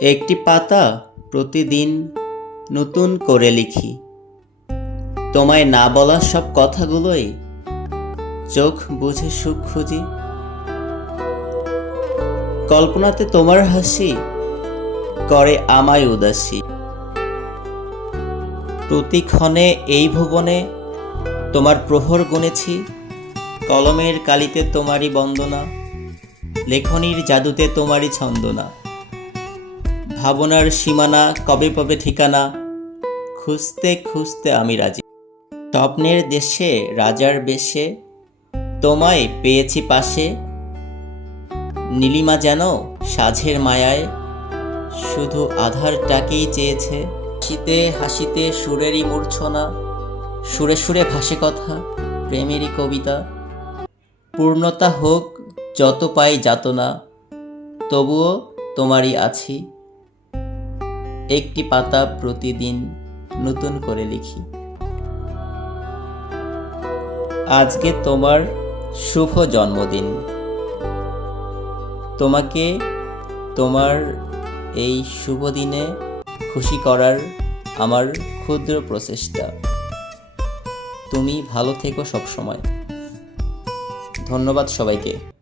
একটি পাতা প্রতিদিন নতুন করে লিখি। তোমায় না বলা সব কথাগুলোই চোখ বুঝে সুখ খুঁজি। কল্পনাতে তোমার হাসি করে আমায় উদাসী। প্রতিক্ষণে এই ভুবনে তোমার প্রহর গুনেছি। কলমের কালিতে তোমারই বন্দনা, লেখনীর জাদুতে তোমারই ছন্দনা। ভাবনার সীমানা কবে পাবে ঠিকানা, খুঁজতে খুঁজতে আমি রাজি। স্বপ্নের দেশে রাজার বেশে তোমায় পেয়েছি পাশে। নীলিমা যেন সাঝের মায়ায় শুধু আধারটাকেই চেয়েছে। হাসিতে হাসিতে সুরেরই মূর্ছনা, সুরে সুরে ভাসে কথা প্রেমেরই কবিতা। পূর্ণতা হোক যত পাই যাতনা, তবুও তোমারই আছি। একটি পাতা প্রতিদিন নতুন করে লিখি। আজকে তোমার শুভ জন্মদিন। তোমাকে তোমার এই শুভ দিনে খুশি করার আমার ক্ষুদ্র প্রচেষ্টা। তুমি ভালো থেকো সবসময়। ধন্যবাদ সবাইকে।